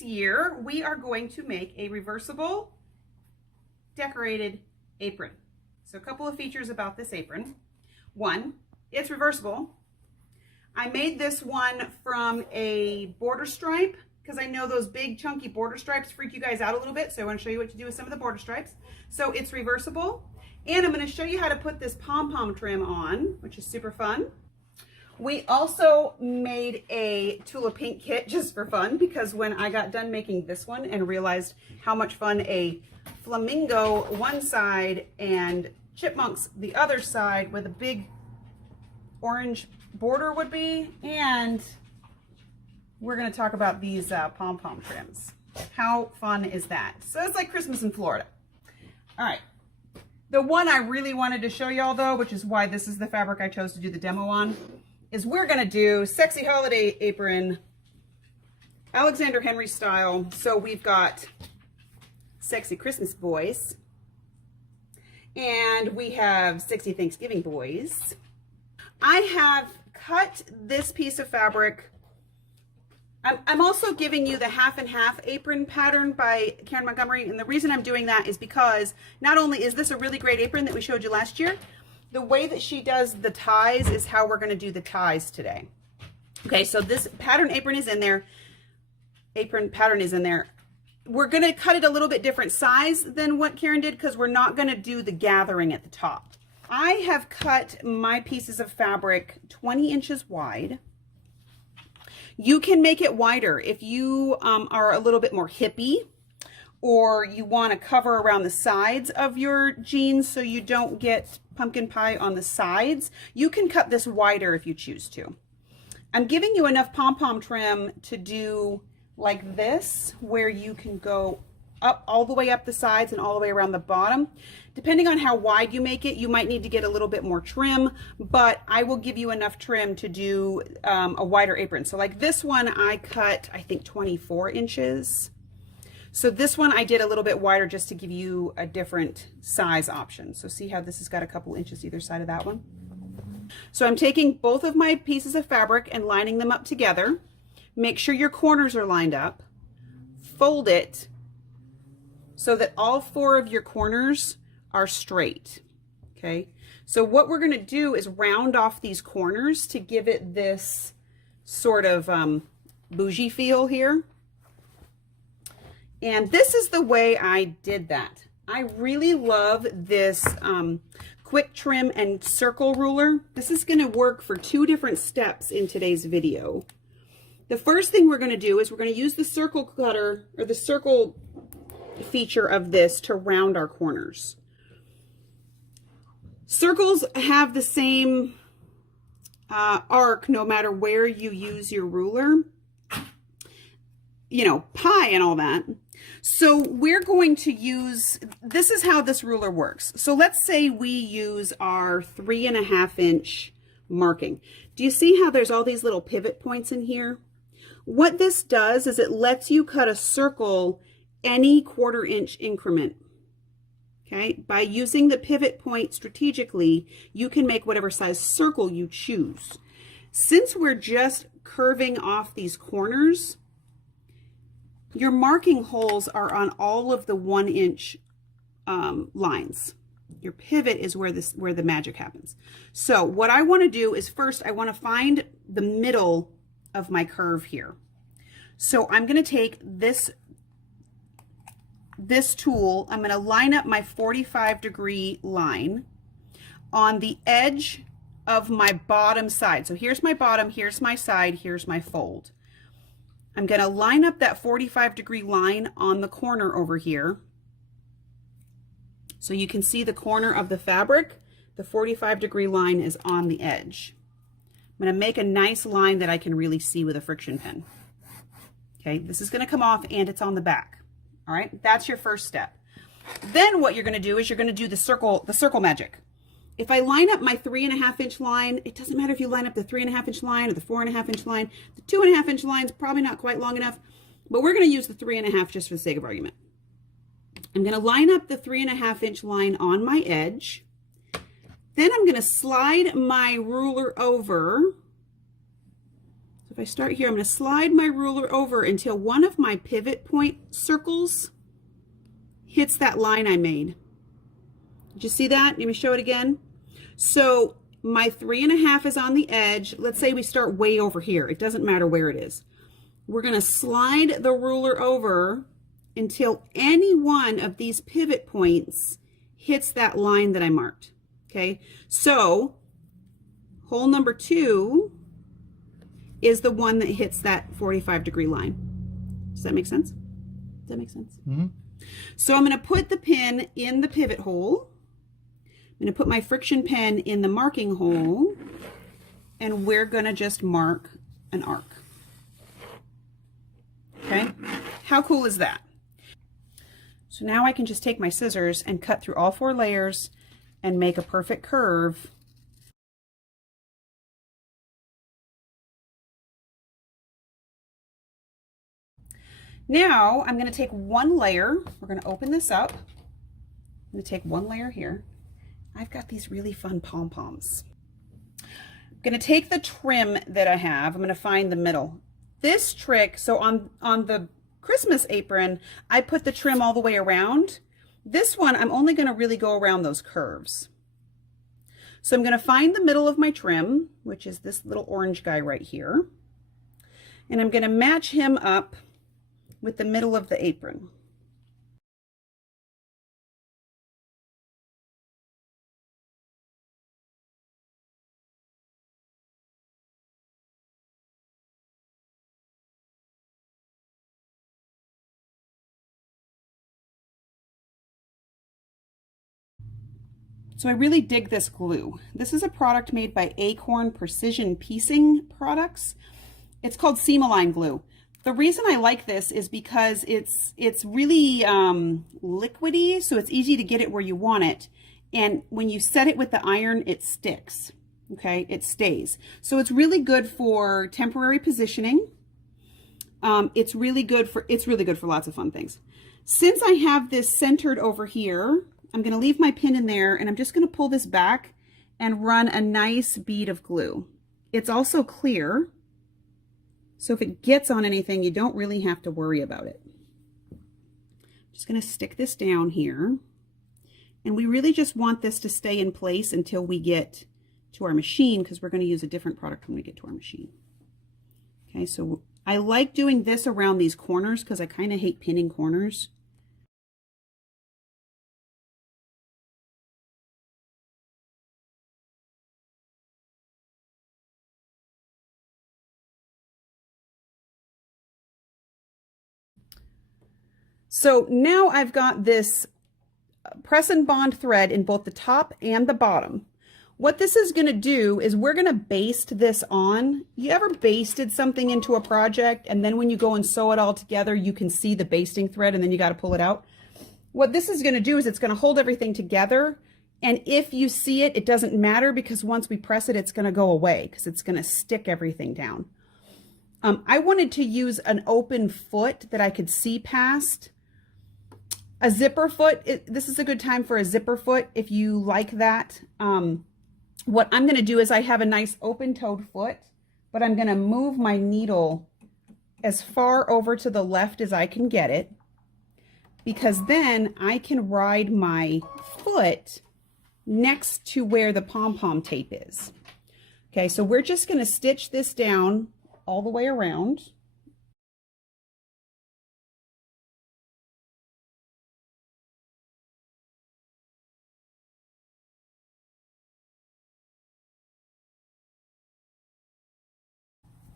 this year we are going to make a reversible decorated apron. So a couple of features about this apron. One, it's reversible. I made this one from a border stripe because I know those big chunky border stripes freak you guys out a little bit. So I want to show you what to do with some of the border stripes. So it's reversible. And I'm going to show you how to put this pom-pom trim on, which is super fun. We also made a Tula Pink kit just for fun because when I got done making this one and realized how much fun a flamingo one side and chipmunks the other side with a big orange border would be, and we're going to talk about these pom-pom trims. How fun is that? So it's like Christmas in Florida. All right. The one I really wanted to show y'all though, which is why this is the fabric I chose to do the demo on, is we're going to do Sexy Holiday Apron, Alexander Henry style. So we've got Sexy Christmas Boys, and we have Sexy Thanksgiving Boys. I have cut this piece of fabric. I'm also giving you the half and half apron pattern by Karen Montgomery, and the reason I'm doing that is because not only is this a really great apron that we showed you last year, the way that she does the ties is how we're going to do the ties today. Okay, so this pattern apron is in there. Apron pattern is in there. We're going to cut it a little bit different size than what Karen did because we're not going to do the gathering at the top. I have cut my pieces of fabric 20 inches wide. You can make it wider if you are a little bit more hippie, or you want to cover around the sides of your jeans so you don't get pumpkin pie on the sides. You can cut this wider if you choose to. I'm giving you enough pom-pom trim to do like this, where you can go up all the way up the sides and all the way around the bottom. Depending on how wide you make it, you might need to get a little bit more trim, but I will give you enough trim to do a wider apron. So like this one, I cut, I think 24 inches. So this one I did a little bit wider just to give you a different size option. So see how this has got a couple inches either side of that one? So I'm taking both of my pieces of fabric and lining them up together. Make sure your corners are lined up. Fold it so that all four of your corners are straight. Okay, so what we're going to do is round off these corners to give it this sort of bougie feel here. And this is the way I did that. I really love this quick trim and circle ruler. This is going to work for two different steps in today's video. The first thing we're going to do is we're going to use the circle cutter, or the circle feature of this, to round our corners. Circles have the same arc no matter where you use your ruler, you know, pie and all that. So we're going to use, this is how this ruler works. So let's say we use our 3.5 inch marking. Do you see how there's all these little pivot points in here? What this does is it lets you cut a circle any 1/4 inch increment. Okay, by using the pivot point strategically, you can make whatever size circle you choose. Since we're just curving off these corners, your marking holes are on all of the 1 inch lines. Your pivot is where the magic happens. So what I want to do is first I want to find the middle of my curve here. So I'm going to take this tool, I'm going to line up my 45-degree line on the edge of my bottom side. So here's my bottom, here's my side, here's my fold. I'm going to line up that 45-degree line on the corner over here. So you can see the corner of the fabric. The 45-degree line is on the edge. I'm going to make a nice line that I can really see with a friction pen. Okay, this is going to come off and it's on the back. All right, that's your first step. Then what you're going to do is you're going to do the circle magic. If I line up my 3.5 inch line, it doesn't matter if you line up the 3.5 inch line or the 4.5 inch line. The 2.5 inch line is probably not quite long enough, but we're going to use the 3.5 just for the sake of argument. I'm going to line up the 3.5 inch line on my edge. Then I'm going to slide my ruler over. So if I start here, I'm going to slide my ruler over until one of my pivot point circles hits that line I made. Did you see that? Let me show it again. So my 3.5 is on the edge. Let's say we start way over here. It doesn't matter where it is. We're going to slide the ruler over until any one of these pivot points hits that line that I marked. Okay, so hole number 2 is the one that hits that 45-degree line. Does that make sense? Does that make sense? Mm-hmm. So I'm going to put the pin in the pivot hole. I'm going to put my friction pen in the marking hole, and we're going to just mark an arc. Okay, how cool is that? So now I can just take my scissors and cut through all 4 layers and make a perfect curve. Now I'm going to take one layer. We're going to open this up. I'm going to take one layer here. I've got these really fun pom-poms. I'm going to take the trim that I have. I'm going to find the middle. This trick, so on the Christmas apron, I put the trim all the way around. This one, I'm only going to really go around those curves. So I'm going to find the middle of my trim, which is this little orange guy right here. And I'm going to match him up with the middle of the apron. So I really dig this glue. This is a product made by Acorn Precision Piecing Products. It's called Seam-Align glue. The reason I like this is because it's really liquidy, so it's easy to get it where you want it. And when you set it with the iron, it sticks. Okay, it stays. So it's really good for temporary positioning. It's really good for lots of fun things. Since I have this centered over here, I'm going to leave my pin in there, and I'm just going to pull this back and run a nice bead of glue. It's also clear, so if it gets on anything, you don't really have to worry about it. I'm just going to stick this down here, and we really just want this to stay in place until we get to our machine, because we're going to use a different product when we get to our machine. Okay, so I like doing this around these corners because I kind of hate pinning corners. So now I've got this press and bond thread in both the top and the bottom. What this is going to do is we're going to baste this on. You ever basted something into a project and then when you go and sew it all together, you can see the basting thread and then you got to pull it out? What this is going to do is it's going to hold everything together. And if you see it, it doesn't matter because once we press it, it's going to go away because it's going to stick everything down. I wanted to use an open foot that I could see past. A zipper foot, this is a good time for a zipper foot if you like that. What I'm going to do is I have a nice open-toed foot, but I'm going to move my needle as far over to the left as I can get it, because then I can ride my foot next to where the pom-pom tape is. Okay, so we're just going to stitch this down all the way around.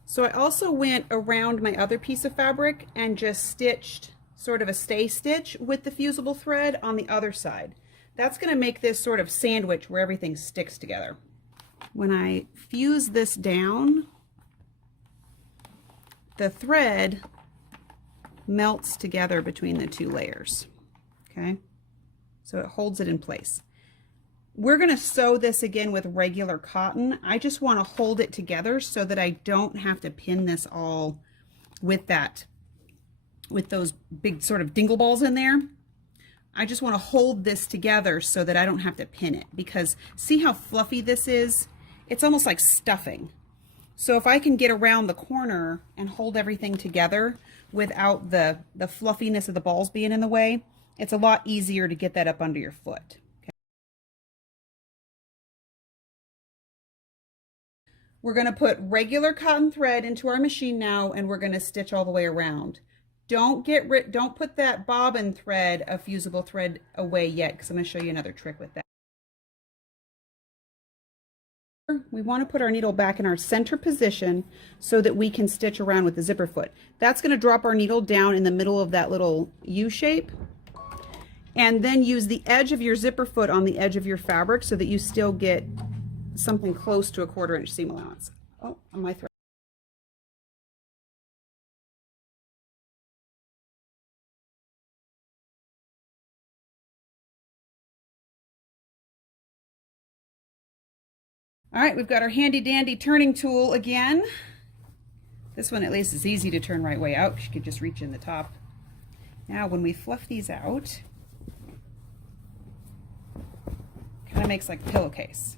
So I also went around my other piece of fabric and just stitched sort of a stay stitch with the fusible thread on the other side. That's going to make this sort of sandwich where everything sticks together. When I fuse this down, the thread melts together between the 2 layers. Okay, so it holds it in place. We're going to sew this again with regular cotton. I just want to hold it together so that I don't have to pin this all with those big sort of dingle balls in there. I just want to hold this together so that I don't have to pin it, because see how fluffy this is? It's almost like stuffing. So if I can get around the corner and hold everything together without the fluffiness of the balls being in the way, it's a lot easier to get that up under your foot. Okay. We're going to put regular cotton thread into our machine now, and we're going to stitch all the way around. Don't put that bobbin thread of fusible thread away yet, because I'm going to show you another trick with that. We want to put our needle back in our center position so that we can stitch around with the zipper foot. That's going to drop our needle down in the middle of that little U shape, and then use the edge of your zipper foot on the edge of your fabric so that you still get something close to a 1/4 inch seam allowance. Oh, on my thread. All right, we've got our handy dandy turning tool again. This one at least is easy to turn right way out. You could just reach in the top. Now when we fluff these out, kind of makes like a pillowcase.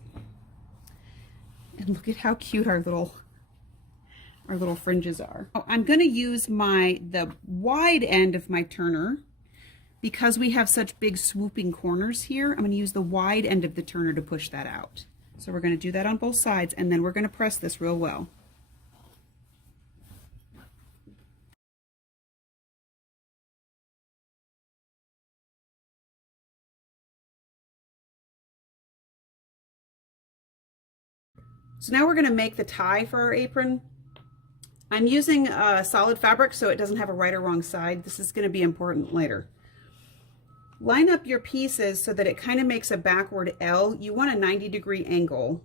And look at how cute our little fringes are. I'm going to use the wide end of my turner. Because we have such big swooping corners here, I'm going to use the wide end of the turner to push that out. So we're going to do that on both sides, and then we're going to press this real well. So now we're going to make the tie for our apron. I'm using solid fabric so it doesn't have a right or wrong side. This is going to be important later. Line up your pieces so that it kind of makes a backward L. You want a 90-degree angle.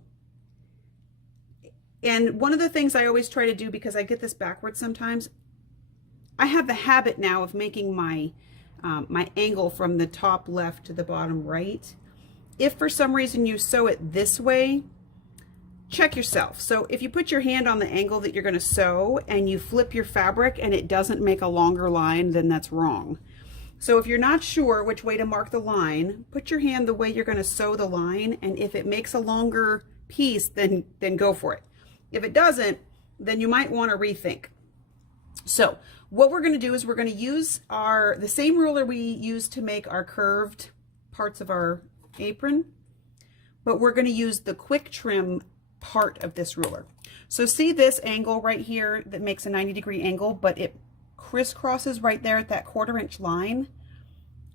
And one of the things I always try to do, because I get this backwards sometimes, I have the habit now of making my angle from the top left to the bottom right. If for some reason you sew it this way, check yourself. So if you put your hand on the angle that you're going to sew and you flip your fabric and it doesn't make a longer line, then that's wrong. So if you're not sure which way to mark the line, put your hand the way you're going to sew the line, and if it makes a longer piece, then go for it. If it doesn't, then you might want to rethink. So what we're going to do is we're going to use the same ruler we used to make our curved parts of our apron, but we're going to use the quick trim part of this ruler. So see this angle right here that makes a 90-degree angle, but it crisscrosses right there at that 1/4 inch line.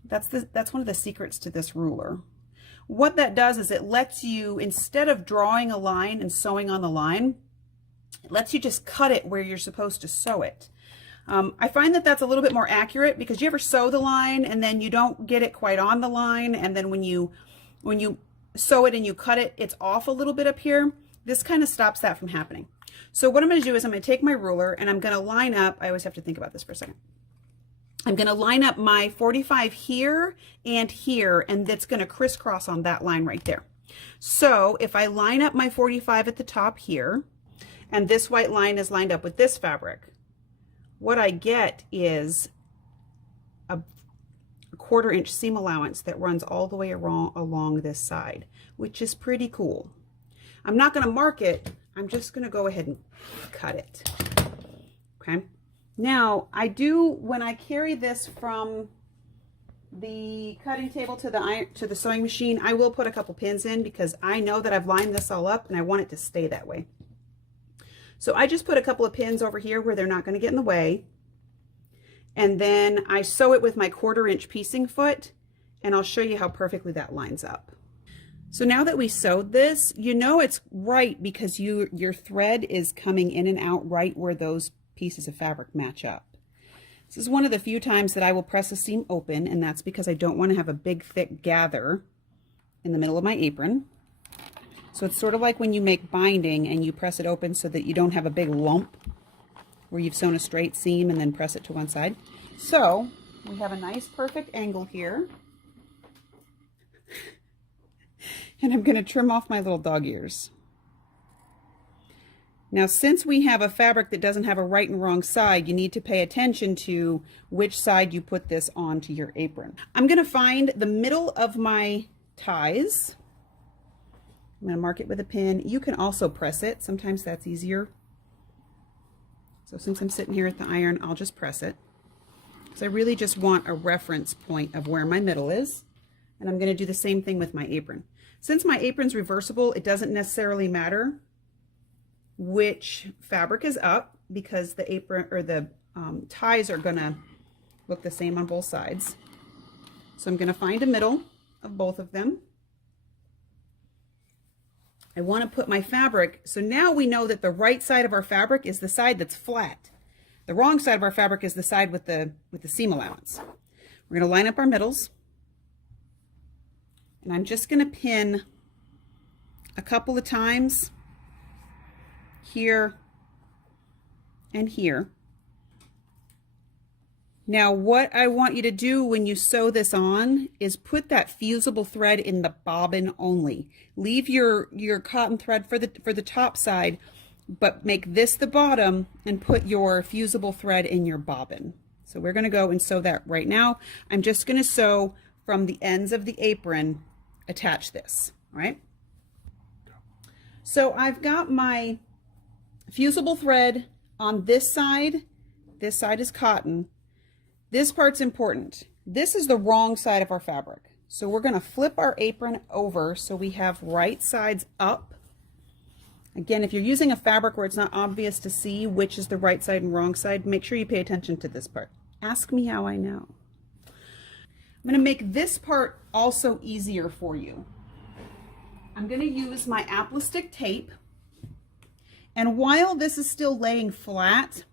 That's one of the secrets to this ruler. What that does is it lets you, instead of drawing a line and sewing on the line, it lets you just cut it where you're supposed to sew it. I find that that's a little bit more accurate, because you ever sew the line and then you don't get it quite on the line, and then when you sew it and you cut it, it's off a little bit up here. This kind of stops that from happening. So what I'm going to do is I'm going to take my ruler and I'm going to line up, I always have to think about this for a second. I'm going to line up my 45 here, and that's going to crisscross on that line right there. So if I line up my 45 at the top here, and this white line is lined up with this fabric, what I get is a 1/4 inch seam allowance that runs all the way along this side, which is pretty cool. I'm not going to mark it. I'm just going to go ahead and cut it. Okay. Now when I carry this from the cutting table to the sewing machine, I will put a couple pins in, because I know that I've lined this all up and I want it to stay that way. So I just put a couple of pins over here where they're not going to get in the way. And then I sew it with my 1/4 inch piecing foot, and I'll show you how perfectly that lines up. So now that we sewed this, you know it's right because your thread is coming in and out right where those pieces of fabric match up. This is one of the few times that I will press a seam open, and that's because I don't want to have a big thick gather in the middle of my apron. So it's sort of like when you make binding and you press it open so that you don't have a big lump where you've sewn a straight seam and then press it to one side. So we have a nice perfect angle here. And I'm going to trim off my little dog ears. Now, since we have a fabric that doesn't have a right and wrong side, you need to pay attention to which side you put this onto your apron. I'm going to find the middle of my ties. I'm going to mark it with a pin. You can also press it. Sometimes that's easier. So since I'm sitting here at the iron, I'll just press it. So I really just want a reference point of where my middle is. And I'm going to do the same thing with my apron. Since my apron's reversible, it doesn't necessarily matter which fabric is up because the apron or the ties are going to look the same on both sides. So I'm going to find a middle of both of them. I want to put my fabric, so now we know that the right side of our fabric is the side that's flat. The wrong side of our fabric is the side with the seam allowance. We're going to line up our middles. And I'm just going to pin a couple of times here and here. Now what I want you to do when you sew this on is put that fusible thread in the bobbin only. Leave your cotton thread for the top side, but make this the bottom and put your fusible thread in your bobbin. So we're going to go and sew that right now. I'm just going to sew from the ends of the apron, attach this, all right? So I've got my fusible thread on this side. This side is cotton. This part's important. This is the wrong side of our fabric. So we're going to flip our apron over so we have right sides up. Again, if you're using a fabric where it's not obvious to see which is the right side and wrong side, make sure you pay attention to this part. Ask me how I know. I'm going to make this part also easier for you. I'm going to use my apple stick tape. And while this is still laying flat,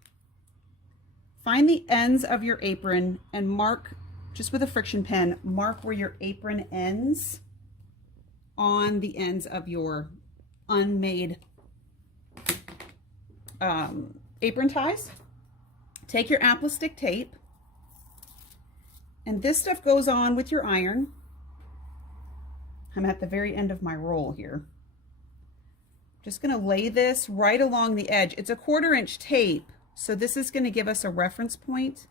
find the ends of your apron and mark, just with a friction pen, mark where your apron ends on the ends of your unmade apron ties. Take your apple stick tape, and this stuff goes on with your iron. I'm at the very end of my roll here. Just going to lay this right along the edge. It's a 1/4 inch tape, so this is going to give us a reference point.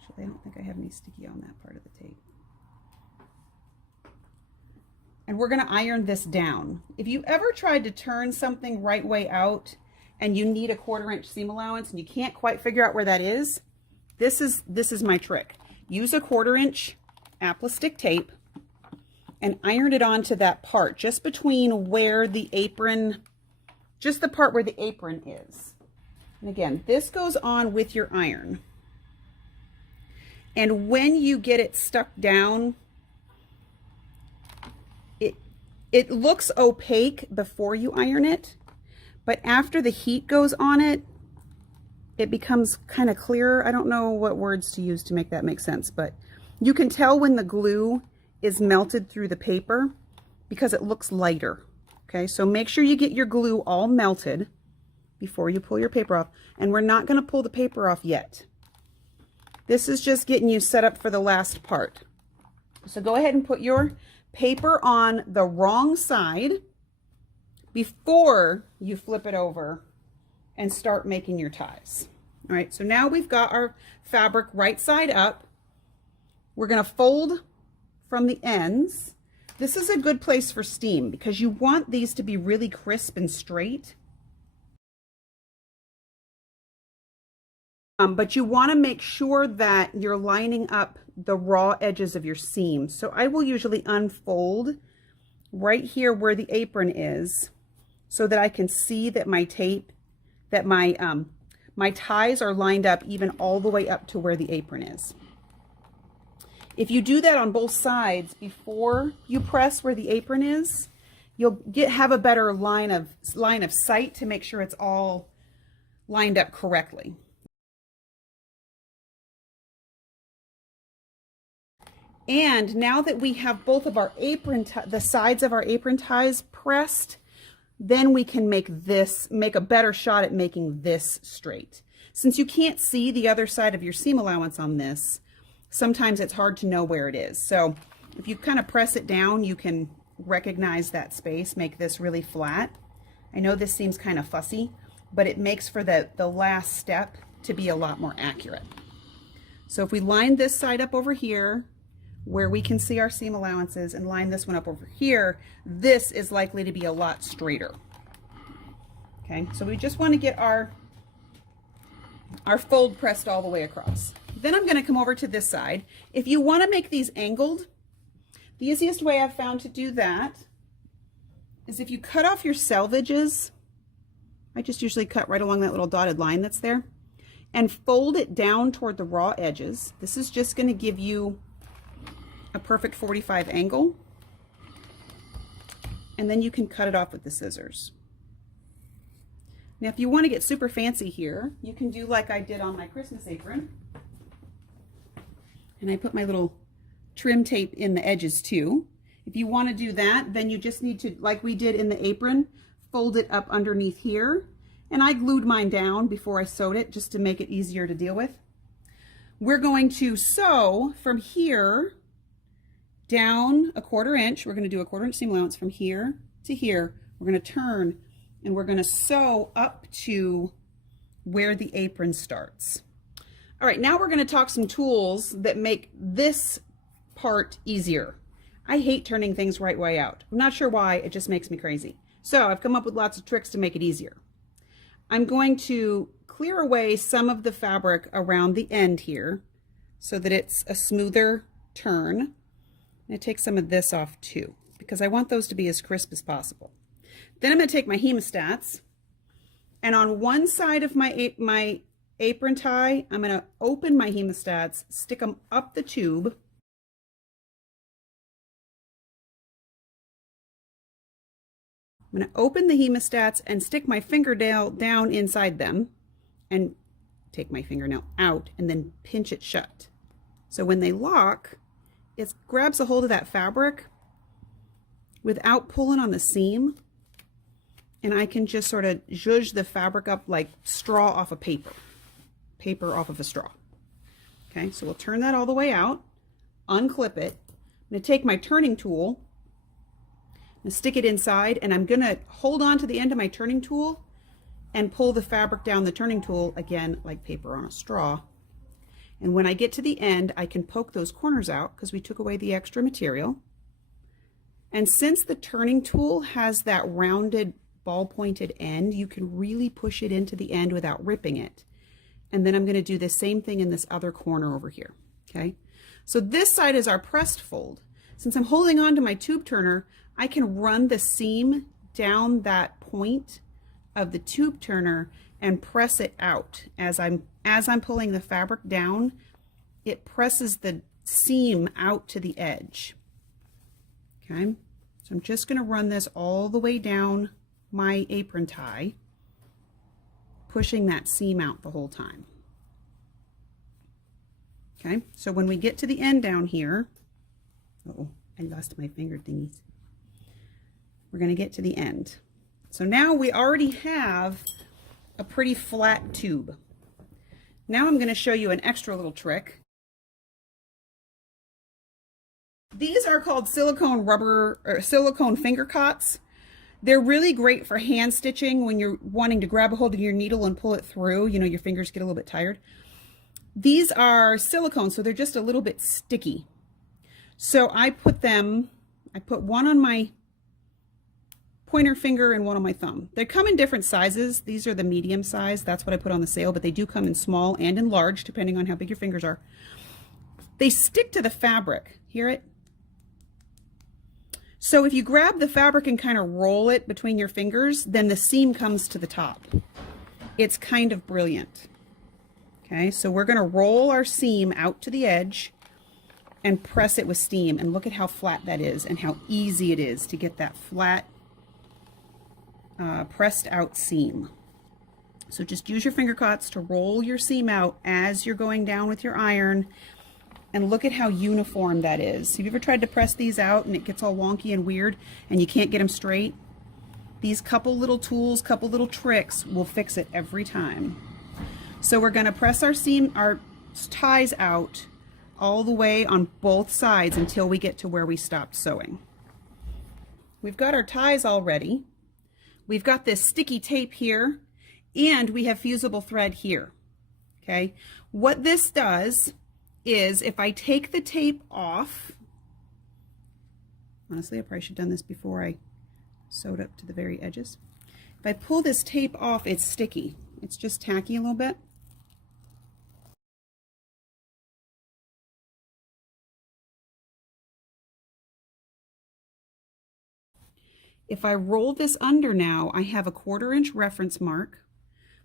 Actually, I don't think I have any sticky on that part of the tape. And we're going to iron this down. If you ever tried to turn something right way out and you need a 1/4 inch seam allowance and you can't quite figure out where that is, this is my trick. Use a 1/4 inch apple stick tape and iron it onto that part just between where the apron, just the part where the apron is. And again, this goes on with your iron. And when you get it stuck down, it looks opaque before you iron it, but after the heat goes on it, it becomes kind of clearer. I don't know what words to use to make that make sense, but you can tell when the glue is melted through the paper because it looks lighter. Okay, so make sure you get your glue all melted before you pull your paper off. And we're not going to pull the paper off yet. This is just getting you set up for the last part. So go ahead and put your paper on the wrong side before you flip it over and start making your ties. All right, so now we've got our fabric right side up. We're going to fold from the ends. This is a good place for steam because you want these to be really crisp and straight. But you want to make sure that you're lining up the raw edges of your seam. So I will usually unfold right here where the apron is so that I can see that my tape, that my ties are lined up even all the way up to where the apron is. If you do that on both sides before you press where the apron is, you'll have a better line of sight to make sure it's all lined up correctly. And now that we have both of our the sides of our apron ties pressed, then we can make a better shot at making this straight. Since you can't see the other side of your seam allowance on this, sometimes it's hard to know where it is. So if you kind of press it down, you can recognize that space, make this really flat. I know this seems kind of fussy, but it makes for the last step to be a lot more accurate. So if we line this side up over here, where we can see our seam allowances, and line this one up over here, this is likely to be a lot straighter. Okay, so we just want to get our our fold pressed all the way across. Then I'm going to come over to this side. If you want to make these angled, the easiest way I've found to do that is if you cut off your selvages. I just usually cut right along that little dotted line that's there, and fold it down toward the raw edges. This is just going to give you a perfect 45 angle, and then you can cut it off with the scissors. Now if you want to get super fancy here, you can do like I did on my Christmas apron, and I put my little trim tape in the edges too. If you want to do that, then you just need to, like we did in the apron, fold it up underneath here. And I glued mine down before I sewed it just to make it easier to deal with. We're going to sew from here down 1/4 inch. We're going to do a 1/4 inch seam allowance from here to here. We're going to turn and we're going to sew up to where the apron starts. All right, now we're going to talk some tools that make this part easier. I hate turning things right way out. I'm not sure why, it just makes me crazy. So I've come up with lots of tricks to make it easier. I'm going to clear away some of the fabric around the end here so that it's a smoother turn. I'm going to take some of this off too, because I want those to be as crisp as possible. Then I'm going to take my hemostats, and on one side of my apron tie, I'm going to open my hemostats, stick them up the tube. I'm going to open the hemostats and stick my fingernail down inside them and take my fingernail out and then pinch it shut. So when they lock, it grabs a hold of that fabric without pulling on the seam, and I can just sort of zhuzh the fabric up like straw off a paper off of a straw. Okay, so we'll turn that all the way out, unclip it. I'm going to take my turning tool and stick it inside, and I'm going to hold on to the end of my turning tool and pull the fabric down the turning tool again like paper on a straw. And when I get to the end, I can poke those corners out because we took away the extra material. And since the turning tool has that rounded ball pointed end, you can really push it into the end without ripping it. And then I'm going to do the same thing in this other corner over here. Okay, so this side is our pressed fold. Since I'm holding on to my tube turner, I can run the seam down that point of the tube turner and press it out. As I'm pulling the fabric down, it presses the seam out to the edge. Okay, so I'm just going to run this all the way down my apron tie, pushing that seam out the whole time. Okay, so when we get to the end down here, uh-oh, I lost my finger thingies. We're going to get to the end. So now we already have a pretty flat tube. Now I'm going to show you an extra little trick. These are called silicone rubber or silicone finger cots. They're really great for hand stitching when you're wanting to grab a hold of your needle and pull it through. You know, your fingers get a little bit tired. These are silicone, so they're just a little bit sticky. So I put one on my pointer finger and one on my thumb. They come in different sizes. These are the medium size. That's what I put on the sale, but they do come in small and in large, depending on how big your fingers are. They stick to the fabric. Hear it? So if you grab the fabric and kind of roll it between your fingers, then the seam comes to the top. It's kind of brilliant. Okay, so we're going to roll our seam out to the edge and press it with steam, and look at how flat that is and how easy it is to get that flat pressed out seam. So just use your finger cuts to roll your seam out as you're going down with your iron, and look at how uniform that is. Have you ever tried to press these out and it gets all wonky and weird and you can't get them straight? These couple little tools, couple little tricks will fix it every time. So we're going to press our ties out all the way on both sides until we get to where we stopped sewing. We've got our ties all ready. We've got this sticky tape here, and we have fusible thread here. Okay, what this does is if I take the tape off, honestly I probably should have done this before I sewed up to the very edges. If I pull this tape off, it's sticky. It's just tacky a little bit. If I roll this under now, I have a 1/4 inch reference mark,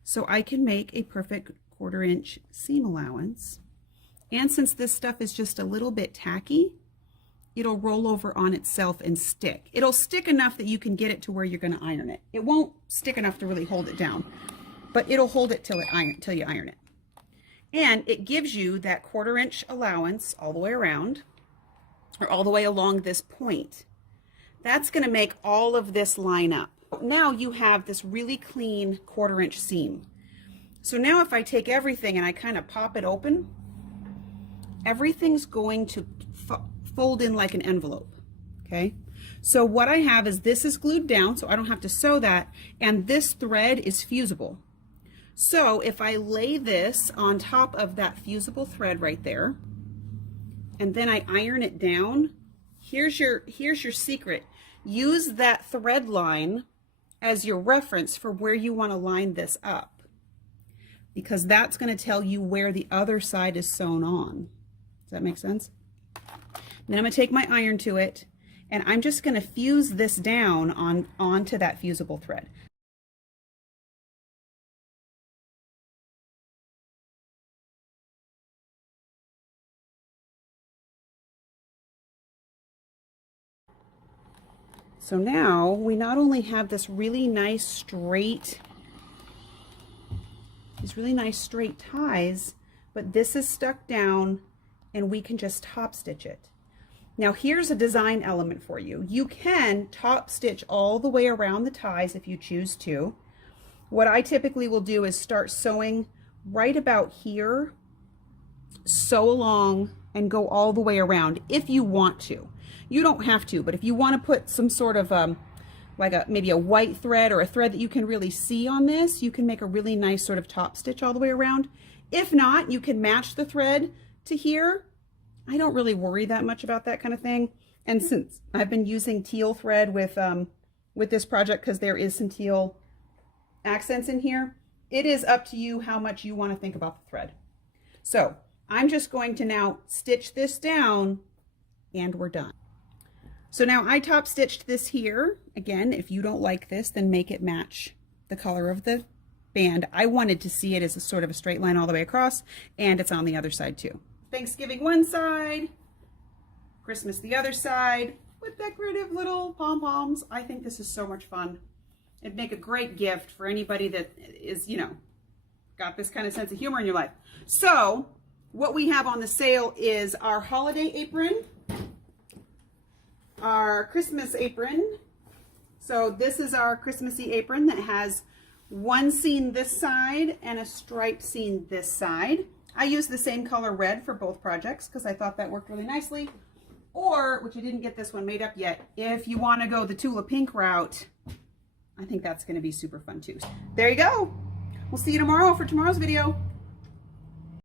so I can make a perfect 1/4 inch seam allowance. And since this stuff is just a little bit tacky, it'll roll over on itself and stick. It'll stick enough that you can get it to where you're going to iron it. It won't stick enough to really hold it down, but it'll hold it till you iron it. And it gives you that 1/4 inch allowance all the way around, or all the way along this point. That's going to make all of this line up. Now you have this really clean 1/4 inch seam. So now if I take everything and I kind of pop it open, everything's going to fold in like an envelope. Okay, so what I have is this is glued down, so I don't have to sew that, and this thread is fusible. So if I lay this on top of that fusible thread right there, and then I iron it down, here's your secret. Use that thread line as your reference for where you want to line this up, because that's going to tell you where the other side is sewn on. Does that make sense? Then I'm going to take my iron to it, and I'm just going to fuse this down onto that fusible thread. So now we not only have this really nice straight, ties, but this is stuck down and we can just top stitch it. Now here's a design element for you. You can top stitch all the way around the ties if you choose to. What I typically will do is start sewing right about here, sew along, and go all the way around if you want to. You don't have to, but if you want to put some sort of maybe a white thread or a thread that you can really see on this, you can make a really nice sort of top stitch all the way around. If not, you can match the thread to here. I don't really worry that much about that kind of thing. And since I've been using teal thread with this project, because there is some teal accents in here, it is up to you how much you want to think about the thread. So I'm just going to now stitch this down and we're done. So now I top stitched this here. Again, if you don't like this, then make it match the color of the band. I wanted to see it as a sort of a straight line all the way across, and it's on the other side too. Thanksgiving one side, Christmas the other side, with decorative little pom-poms. I think this is so much fun. It'd make a great gift for anybody that is, got this kind of sense of humor in your life. So what we have on the sale is our holiday apron, our Christmas apron. So this is our Christmassy apron that has one seam this side and a striped seam this side. I used the same color red for both projects because I thought that worked really nicely. Or, which I didn't get this one made up yet, if you want to go the tulip pink route, I think that's going to be super fun too. There you go. We'll see you tomorrow for tomorrow's video.